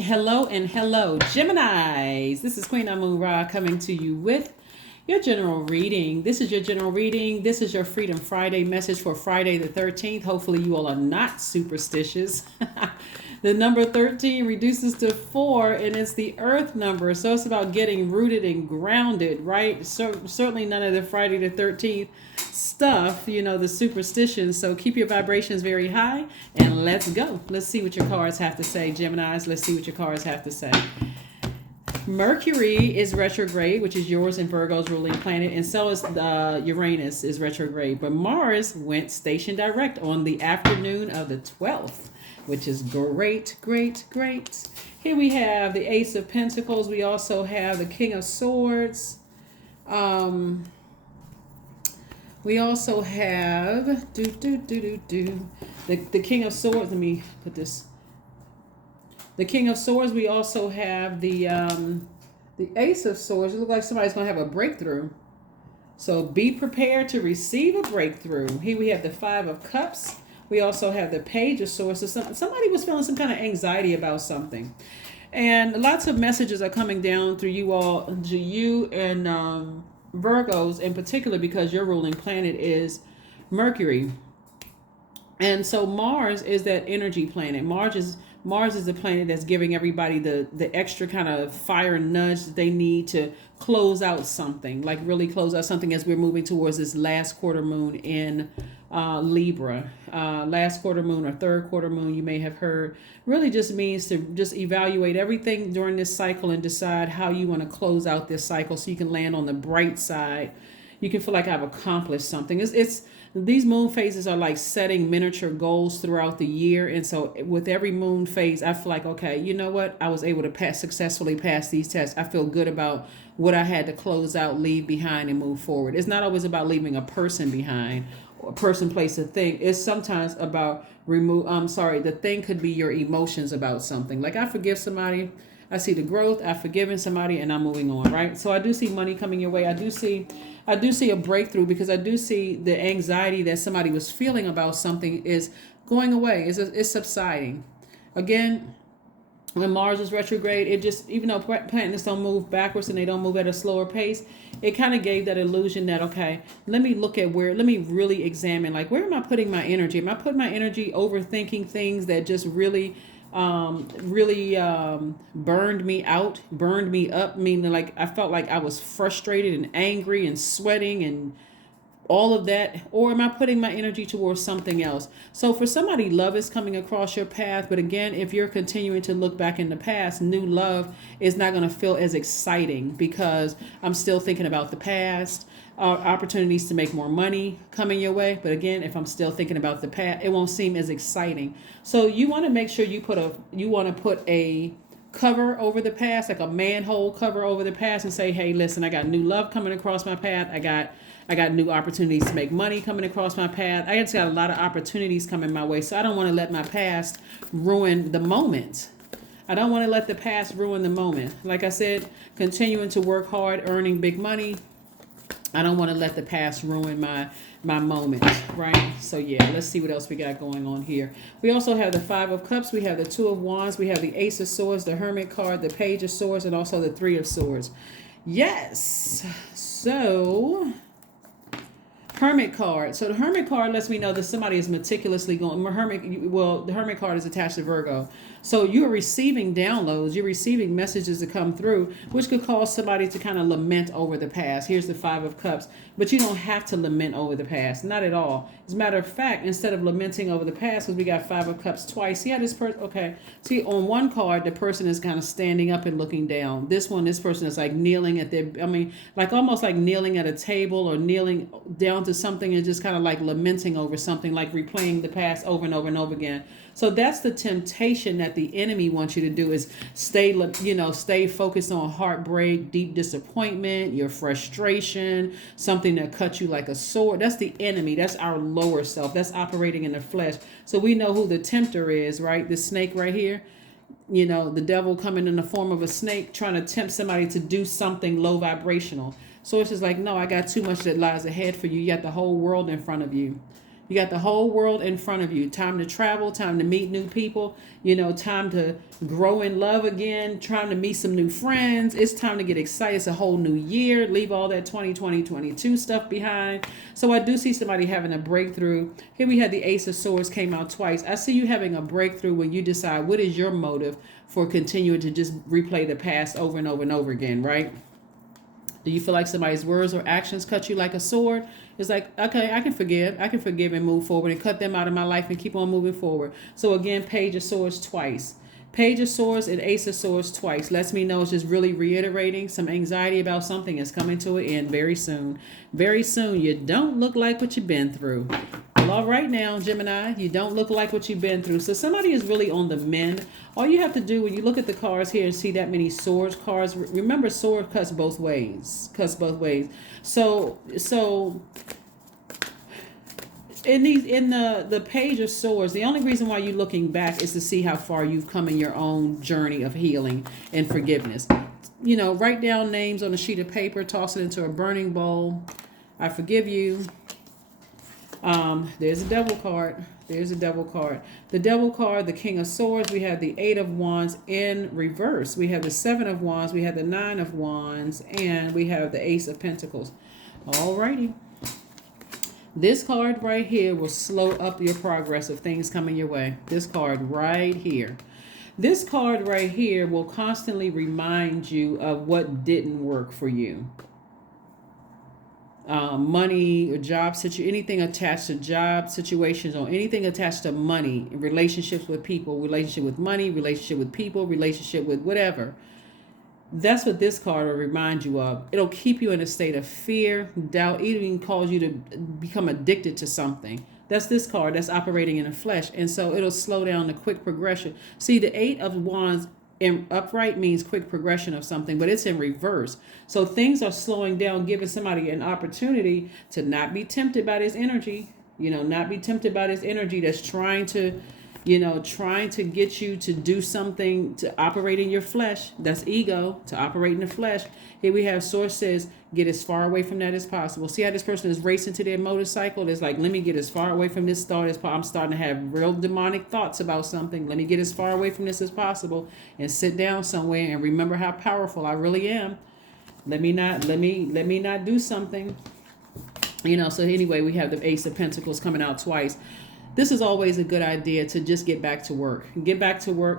hello, and hello, Geminis. This is Queen Amun Ra coming to you with your general reading. This is your general reading. This is your Freedom Friday message for Friday the 13th. Hopefully, you all are not superstitious. The number 13 reduces to 4, and it's the earth number. So it's about getting rooted and grounded, right? So certainly none of the Friday the 13th stuff, the superstitions. So keep your vibrations very high, and let's go. Let's see what your cards have to say, Geminis. Let's see what your cards have to say. Mercury is retrograde, which is yours and Virgo's ruling planet, and so is Uranus is retrograde. But Mars went station direct on the afternoon of the 12th, which is great, great, great. Here we have the Ace of Pentacles. We also have the King of Swords. We also have the King of Swords. Let me put this. The King of Swords. We also have the Ace of Swords. It looks like somebody's going to have a breakthrough. So be prepared to receive a breakthrough. Here we have the Five of Cups. We also have the Page of Swords. So somebody was feeling some kind of anxiety about something. And lots of messages are coming down through you all, to you and Virgos in particular, because your ruling planet is Mercury. And so Mars is that energy planet. Mars is the planet that's giving everybody the extra kind of fire nudge that they need to close out something, like really close out something as we're moving towards this last quarter moon in Libra. Last quarter moon or third quarter moon, you may have heard, really just means to just evaluate everything during this cycle and decide how you want to close out this cycle so you can land on the bright side. You can feel like I've accomplished something. It's these moon phases are like setting miniature goals throughout the year. And so with every moon phase, I feel like, okay, you know what? I was able to successfully pass these tests. I feel good about what I had to close out, leave behind, and move forward. It's not always about leaving a person behind, or a person, place, a thing. It's sometimes about the thing could be your emotions about something. Like I forgive somebody, I see the growth, I've forgiven somebody, and I'm moving on, right? So I do see money coming your way. I do see a breakthrough, because I do see the anxiety that somebody was feeling about something is going away. It's subsiding. Again, when Mars is retrograde, it just, even though planets don't move backwards and they don't move at a slower pace, it kind of gave that illusion that, okay, let me really examine, like, where am I putting my energy? Am I putting my energy overthinking things that just really burned me out, burned me up, meaning like I felt like I was frustrated and angry and sweating and all of that? Or am I putting my energy towards something else? So for somebody, love is coming across your path. But again, if you're continuing to look back in the past, new love is not going to feel as exciting, because I'm still thinking about the past. Opportunities to make more money coming your way. But again, if I'm still thinking about the past, it won't seem as exciting. So you want to make sure you put a cover over the past, like a manhole cover over the past, and say, hey, listen, I got new love coming across my path. I got new opportunities to make money coming across my path. I just got a lot of opportunities coming my way. So I don't want to let my past ruin the moment. I don't want to let the past ruin the moment. Like I said, continuing to work hard, earning big money. I don't want to let the past ruin my moment, right? So yeah, let's see what else we got going on here. We also have the Five of Cups. We have the Two of Wands. We have the Ace of Swords, the Hermit card, the Page of Swords, and also the Three of Swords. Yes. So Hermit card. So the Hermit card lets me know that somebody is meticulously going. The Hermit card is attached to Virgo. So you're receiving downloads, you're receiving messages that come through, which could cause somebody to kind of lament over the past. Here's the Five of Cups. But you don't have to lament over the past. Not at all. As a matter of fact, instead of lamenting over the past, because we got Five of Cups twice. See how this person, okay. See, on one card, the person is kind of standing up and looking down. This person is like kneeling at like almost like kneeling at a table, or kneeling down to something and just kind of like lamenting over something, like replaying the past over and over and over again. So that's the temptation that the enemy wants you to do, is stay focused on heartbreak, deep disappointment, your frustration, something that cuts you like a sword. That's the enemy. That's our lower self. That's operating in the flesh. So we know who the tempter is, right? The snake right here. The devil coming in the form of a snake, trying to tempt somebody to do something low vibrational. So it's just like, no, I got too much that lies ahead for you. You got the whole world in front of you. You got the whole world in front of you. Time to travel, time to meet new people, time to grow in love again, trying to meet some new friends. It's time to get excited. It's a whole new year. Leave all that 2020, 22 stuff behind. So I do see somebody having a breakthrough. Here we had the Ace of Swords came out twice. I see you having a breakthrough when you decide what is your motive for continuing to just replay the past over and over and over again, right? Do you feel like somebody's words or actions cut you like a sword? It's like, okay, I can forgive and move forward and cut them out of my life and keep on moving forward. So again, Page of Swords twice. Page of Swords and Ace of Swords twice. Lets me know it's just really reiterating some anxiety about something is coming to an end very soon. Very soon. You don't look like what you've been through. Well, right now, Gemini, you don't look like what you've been through. So somebody is really on the mend. All you have to do when you look at the cards here and see that many swords cards, remember sword cuts both ways. So in the Page of Swords, the only reason why you're looking back is to see how far you've come in your own journey of healing and forgiveness. Write down names on a sheet of paper, toss it into a burning bowl. I forgive you. There's a devil card. The devil card, the King of Swords. We have the Eight of Wands in reverse. We have the Seven of Wands. We have the Nine of Wands. And we have the Ace of Pentacles. Alrighty. This card right here will slow up your progress of things coming your way. This card right here. This card right here will constantly remind you of what didn't work for you. Money or job situation, anything attached to job situations or anything attached to money, relationships with people, relationship with money, relationship with people, relationship with whatever. That's what this card will remind you of. It'll keep you in a state of fear, doubt, even cause you to become addicted to something. That's this card that's operating in the flesh. And so it'll slow down the quick progression. See, the Eight of Wands in upright means quick progression of something, but it's in reverse. So things are slowing down, giving somebody an opportunity to not be tempted by this energy, not be tempted by this energy that's trying to get you to do something, to operate in your flesh. That's ego, to operate in the flesh. Here we have Source says, get as far away from that as possible. See how this person is racing to their motorcycle? It's like, let me get as far away from this thought as possible. I'm starting to have real demonic thoughts about something. Let me get as far away from this as possible and sit down somewhere and remember how powerful I really am. Let me not do something. So anyway, we have the Ace of Pentacles coming out twice. This is always a good idea to just get back to work.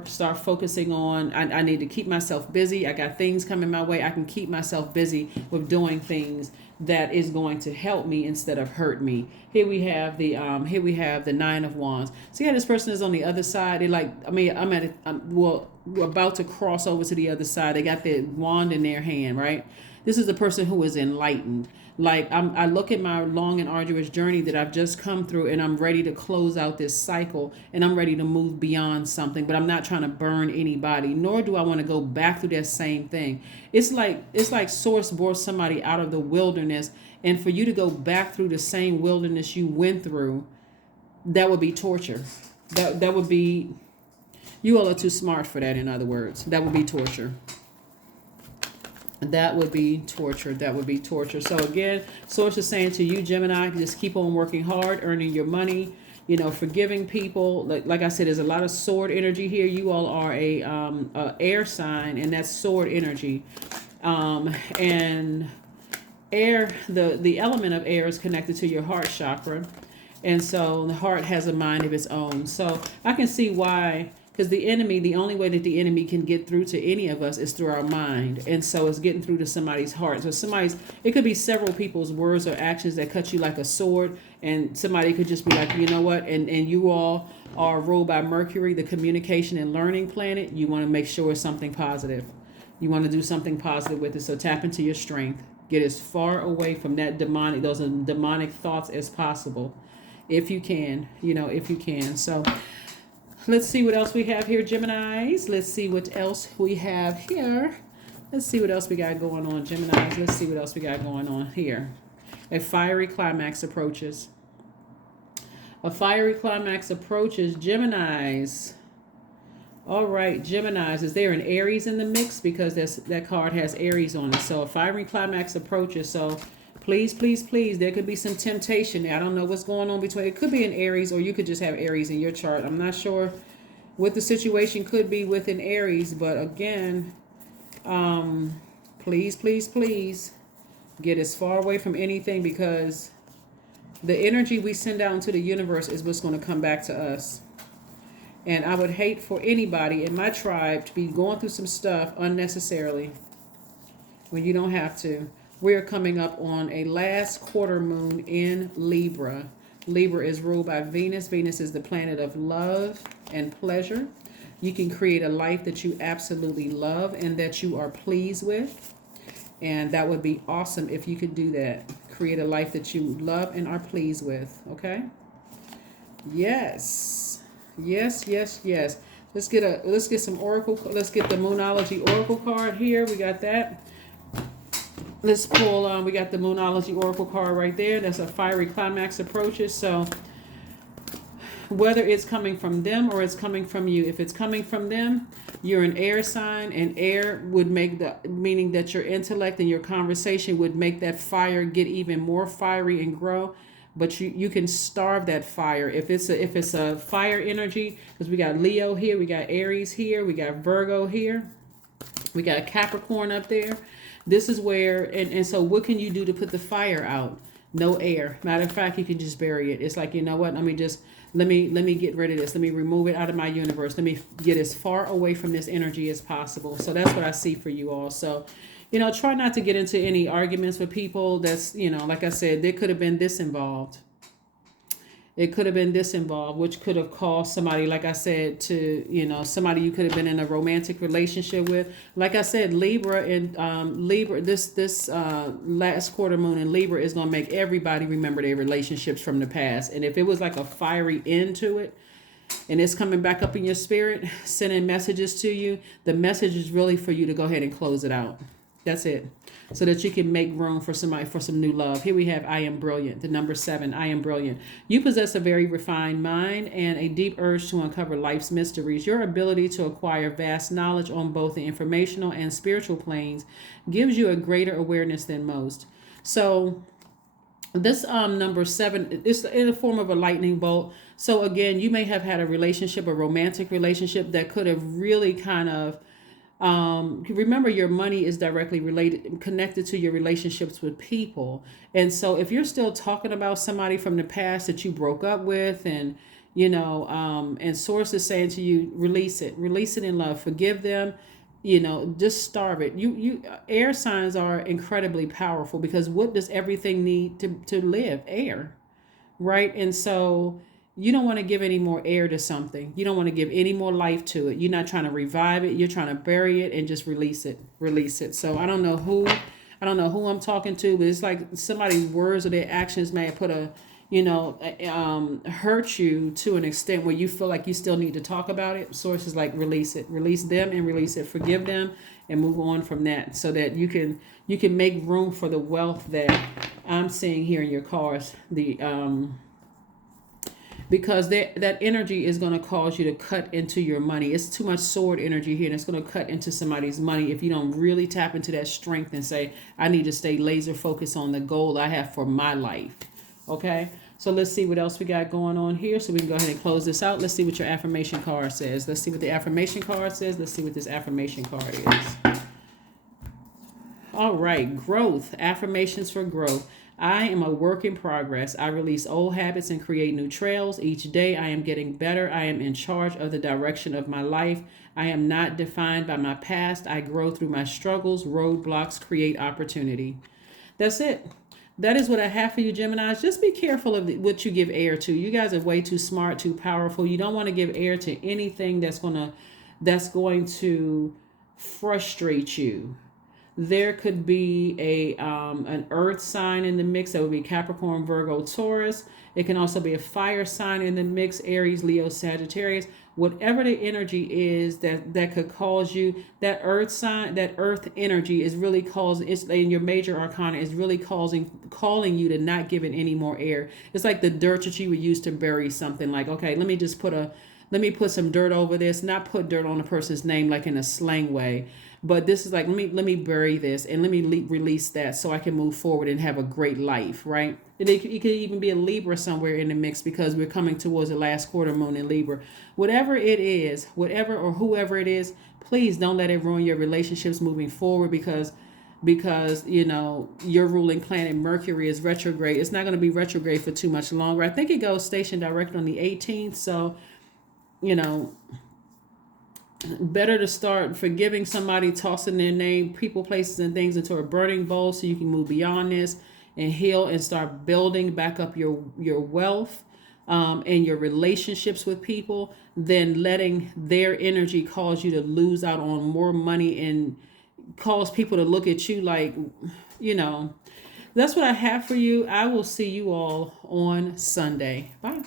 Start focusing on, I need to keep myself busy. I got things coming my way. I can keep myself busy with doing things that is going to help me instead of hurt me. Here we have the Nine of Wands. See how this person is on the other side? We're about to cross over to the other side. They got their wand in their hand, right? This is a person who is enlightened. Like I look at my long and arduous journey that I've just come through, and I'm ready to close out this cycle, and I'm ready to move beyond something, but I'm not trying to burn anybody, nor do I want to go back through that same thing. It's like Source brought somebody out of the wilderness, and for you to go back through the same wilderness you went through, that would be torture. That would be, you all are too smart for that, in other words. That would be torture. That would be torture. So again, Source is saying to you, Gemini, just keep on working hard, earning your money, forgiving people. Like I said, there's a lot of sword energy here. You all are a air sign, and that's sword energy. And air, the element of air is connected to your heart chakra. And so the heart has a mind of its own. So I can see why. Because the only way that the enemy can get through to any of us is through our mind. And so it's getting through to somebody's heart. So it could be several people's words or actions that cut you like a sword. And somebody could just be like, you know what? And you all are ruled by Mercury, the communication and learning planet. You want to make sure it's something positive. You want to do something positive with it. So tap into your strength. Get as far away from those demonic thoughts as possible. If you can, So let's see what else we have here, Geminis. Let's see what else we have here. Let's see what else we got going on, Geminis. Let's see what else we got going on here. A fiery climax approaches. Geminis. All right, Geminis. Is there an Aries in the mix? Because that card has Aries on it. So a fiery climax approaches. So Please, please, please. There could be some temptation there. I don't know what's going on between. It could be an Aries, or you could just have Aries in your chart. I'm not sure what the situation could be within Aries, but again, please, please, please get as far away from anything, because the energy we send out into the universe is what's going to come back to us. And I would hate for anybody in my tribe to be going through some stuff unnecessarily when you don't have to. We're coming up on a last quarter moon in Libra. Libra is ruled by Venus. Venus is the planet of love and pleasure. You can create a life that you absolutely love and that you are pleased with. And that would be awesome if you could do that. Create a life that you love and are pleased with. Okay? Yes. Yes, yes, yes. Let's get some oracle. Let's get the Moonology Oracle card here. We got that. Let's pull, we got the Moonology Oracle card right there. That's a fiery climax approaches. So whether it's coming from them or it's coming from you, if it's coming from them, you're an air sign, and air would make meaning that your intellect and your conversation would make that fire get even more fiery and grow. But you can starve that fire if it's a fire energy, because we got Leo here, we got Aries here, we got Virgo here, we got Capricorn up there. This is where, and so what can you do to put the fire out? No air. Matter of fact, you can just bury it. It's like, you know what? Let me get rid of this. Let me remove it out of my universe. Let me get as far away from this energy as possible. So that's what I see for you all. So, try not to get into any arguments with people. That's, like I said, there could have been this involved. It could have been this involved, which could have caused somebody, like I said, to, somebody you could have been in a romantic relationship with. Like I said, Libra and Libra, this last quarter moon in Libra is going to make everybody remember their relationships from the past. And if it was like a fiery end to it, and it's coming back up in your spirit, sending messages to you, the message is really for you to go ahead and close it out. That's it. So that you can make room for somebody, for some new love. Here we have I am brilliant. The number 7, I am brilliant. You possess a very refined mind and a deep urge to uncover life's mysteries. Your ability to acquire vast knowledge on both the informational and spiritual planes gives you a greater awareness than most. So this number 7 is in the form of a lightning bolt. So again, you may have had a relationship, a romantic relationship that could have really kind of remember, your money is directly connected to your relationships with people. And so if you're still talking about somebody from the past that you broke up with, and, and source is saying to you, release it in love, forgive them, just starve it. You air signs are incredibly powerful, because what does everything need to live? Air, right? And so you don't want to give any more air to something. You don't want to give any more life to it. You're not trying to revive it. You're trying to bury it and just release it. So I don't know who I'm talking to, but it's like somebody's words or their actions may have put hurt you to an extent where you feel like you still need to talk about it. Source is like, release it, release them and release it, forgive them and move on from that, so that you can make room for the wealth that I'm seeing here in your cards. Because that energy is going to cause you to cut into your money. It's too much sword energy here, and it's going to cut into somebody's money if you don't really tap into that strength and say, I need to stay laser focused on the goal I have for my life. Okay, so let's see what else we got going on here, so we can go ahead and close this out. Let's see what your affirmation card says. Let's see what the affirmation card says. Let's see what this affirmation card is. All right, growth. Affirmations for growth. I am a work in progress. I release old habits and create new trails. Each day I am getting better. I am in charge of the direction of my life. I am not defined by my past. I grow through my struggles. Roadblocks create opportunity. That's it. That is what I have for you, Geminis. Just be careful of what you give air to. You guys are way too smart, too powerful. You don't want to give air to anything that's going to frustrate you. There could be an earth sign in the mix. That would be Capricorn, Virgo, Taurus. It can also be a fire sign in the mix, Aries, Leo, Sagittarius. Whatever the energy is that could cause you, that earth sign, that earth energy is really causing, it's in your major arcana, is really calling you to not give it any more air. It's like the dirt that you would use to bury something. Like, okay, let me just put let me put some dirt over this, not put dirt on a person's name like in a slang way, but this is like, let me bury this and let me release that so I can move forward and have a great life, right? It could even be a Libra somewhere in the mix because we're coming towards the last quarter moon in Libra. Whatever it is, whatever or whoever it is, please don't let it ruin your relationships moving forward, because your ruling planet Mercury is retrograde. It's not going to be retrograde for too much longer. I think it goes station direct on the 18th. So you know better to start forgiving somebody, tossing their name, people, places, and things into a burning bowl so you can move beyond this and heal and start building back up your wealth, and your relationships with people, than letting their energy cause you to lose out on more money and cause people to look at you like, you know. That's what I have for you. I will see you all on Sunday. Bye.